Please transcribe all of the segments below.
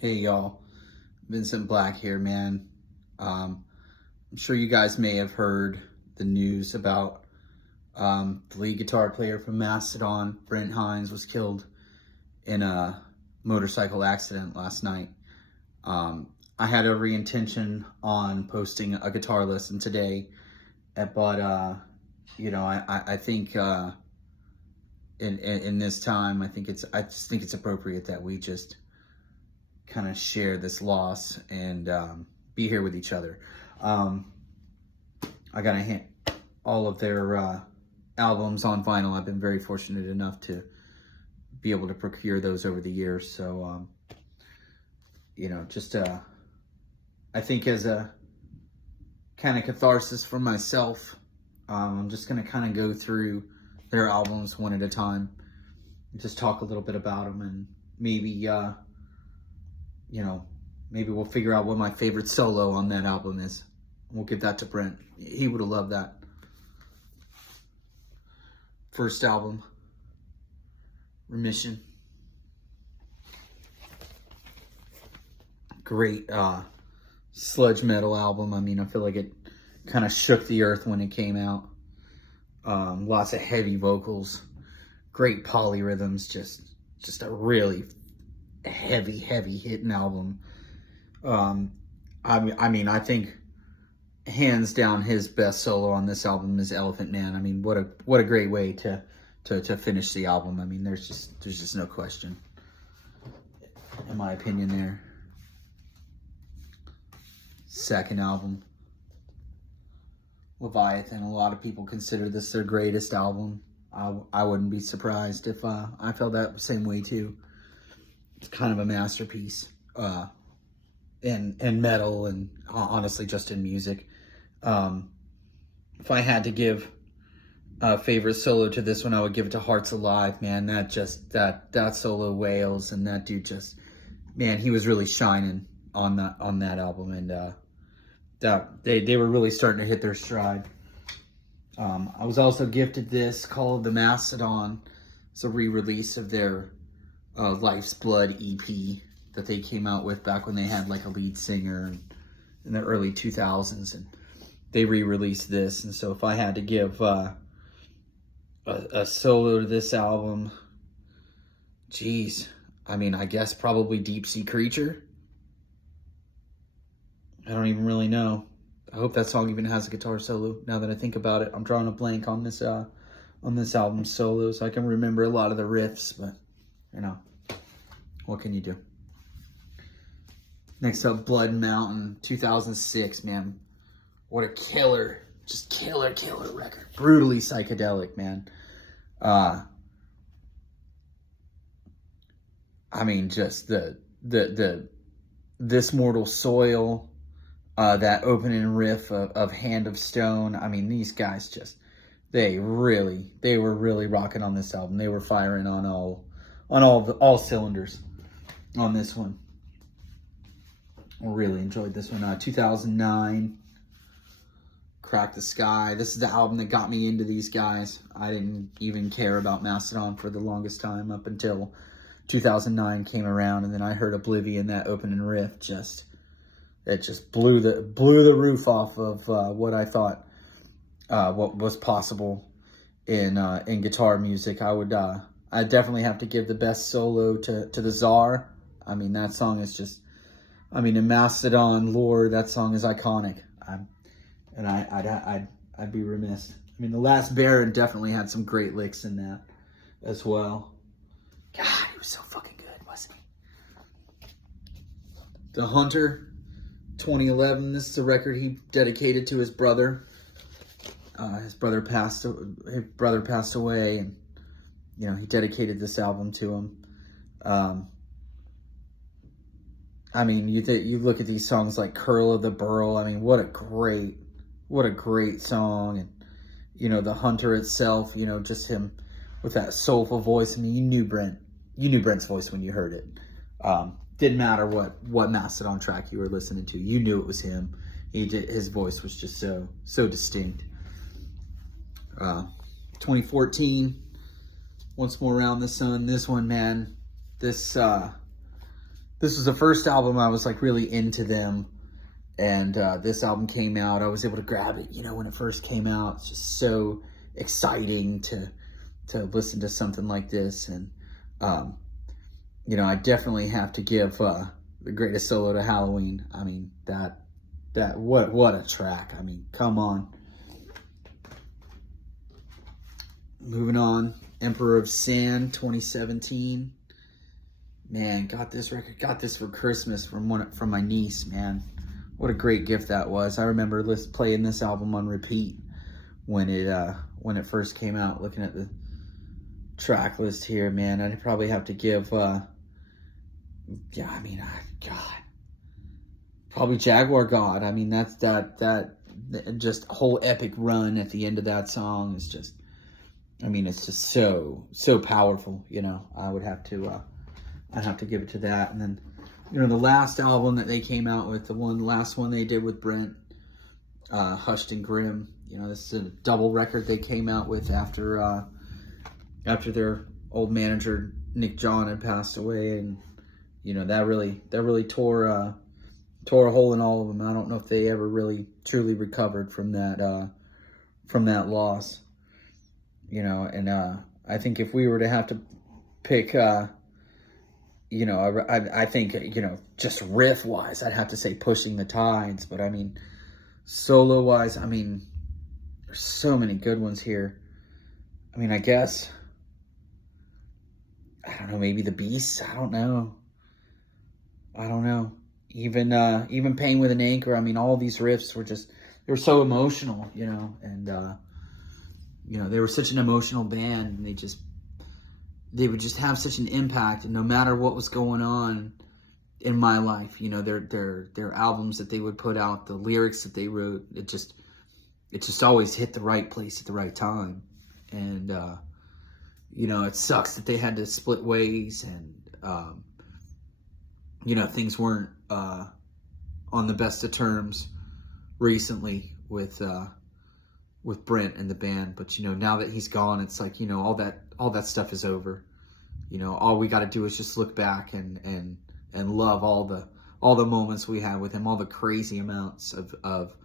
Hey y'all, Vincent Black here, man. I'm sure you guys may have heard the news about the lead guitar player from Mastodon, Brent Hinds, was killed in a motorcycle accident last night. I had every intention on posting a guitar lesson today, but I think in this time, I just think it's appropriate that we just kind of share this loss and be here with each other. I got all of their albums on vinyl. I've been very fortunate enough to be able to procure those over the years. So, I think as a kind of catharsis for myself, I'm just going to kind of go through their albums one at a time, just talk a little bit about them, and maybe maybe we'll figure out what my favorite solo on that album is. We'll give that to Brent. He would have loved that. First album, Remission. Great sludge metal album. I mean, I feel like it kind of shook the earth when it came out. Lots of heavy vocals, great polyrhythms, just a really heavy hitting album. I think hands down his best solo on this album is Elephant Man. I mean, what a great way to finish the album. I mean, there's just no question, in my opinion, there. Second album, Leviathan. A lot of people consider this their greatest album. I wouldn't be surprised if I felt that same way too. It's kind of a masterpiece in metal and honestly just in music. If I had to give a favorite solo to this one, I would give it to Hearts Alive, man. That solo wails, and that dude just, man, he was really shining on that album, and they were really starting to hit their stride. I was also gifted this called the Mastodon. It's a re-release of their Life's Blood EP that they came out with back when they had like a lead singer in the early 2000s, and they re-released this. And so if I had to give a solo to this album, geez, I mean, I guess probably Deep Sea Creature. I don't even really know. I hope that song even has a guitar solo. Now that I think about it, I'm drawing a blank on this album solos. I can remember a lot of the riffs, but what can you do? Next up, Blood Mountain, 2006, man. What a killer, just killer record. Brutally psychedelic, man. I mean, just the This Mortal Soil, that opening riff of Hand of Stone. I mean, these guys they were really rocking on this album. They were firing on all cylinders on this one. I really enjoyed this one. 2009, Crack the Sky. This is the album that got me into these guys. I didn't even care about Mastodon for the longest time up until 2009 came around, and then I heard Oblivion, that opening riff. It just blew the roof off of what I thought what was possible in guitar music. I definitely have to give the best solo to the Czar. I mean, that song is just, I mean, in Mastodon lore, that song is iconic. I'd be remiss. I mean, The Last Baron definitely had some great licks in that as well. God, he was so fucking good, wasn't he? The Hunter, 2011. This is a record he dedicated to his brother. His brother passed away, and he dedicated this album to him. I mean, you look at these songs like Curl of the Burl. I mean, what a great song. And The Hunter itself, just him with that soulful voice. I mean, you knew Brent's voice when you heard it. Didn't matter what Mastodon track you were listening to, you knew it was him. His voice was just so distinct. 2014, Once More Around the Sun. This one, man, this this was the first album I was like really into them. And this album came out. I was able to grab it, you know, when it first came out. It's just so exciting to listen to something like this. And, you know, I definitely have to give The Greatest Solo to Halloween. I mean, what a track. I mean, come on. Moving on, Emperor of Sand, 2017. Man, got this record, got this for Christmas from my niece, man. What a great gift that was. I remember playing this album on repeat when it first came out. Looking at the track list here, man, I'd probably have to give, God, probably Jaguar God. I mean, that's that just whole epic run at the end of that song is just, I mean, it's just so powerful. You know, I'd have to give it to that. And then, you know, the last album that they came out with, the last one they did with Brent, Hushed and Grim. You know, this is a double record they came out with after their old manager Nick John had passed away, and you know that really tore a hole in all of them. I don't know if they ever really truly recovered from that loss. You know, and I think if we were to have to pick. You know, I think, you know, just riff-wise, I'd have to say Pushing the Tides. But, I mean, solo-wise, I mean, there's so many good ones here. I mean, I guess, I don't know, maybe The Beast? I don't know. Even Pain with an Anchor, I mean, all these riffs were just, they were so emotional, you know. And, you know, they were such an emotional band, and they would just have such an impact, and no matter what was going on in my life, you know, their albums that they would put out, the lyrics that they wrote, it just always hit the right place at the right time. And you know, it sucks that they had to split ways, and you know, things weren't on the best of terms recently with Brent and the band. But you know, now that he's gone, it's like, you know, all that stuff is over. You know, all we got to do is just look back and love all the moments we had with him, all the crazy amounts of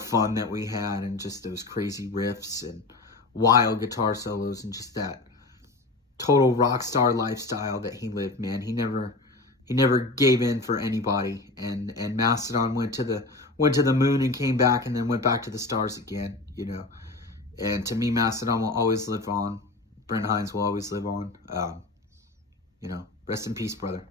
fun that we had, and just those crazy riffs and wild guitar solos, and just that total rock star lifestyle that he lived. Man, he never gave in for anybody, and Mastodon went to the moon and came back, and then went back to the stars again, you know. And to me, Mastodon will always live on. Brent Hinds will always live on. You know, rest in peace, brother.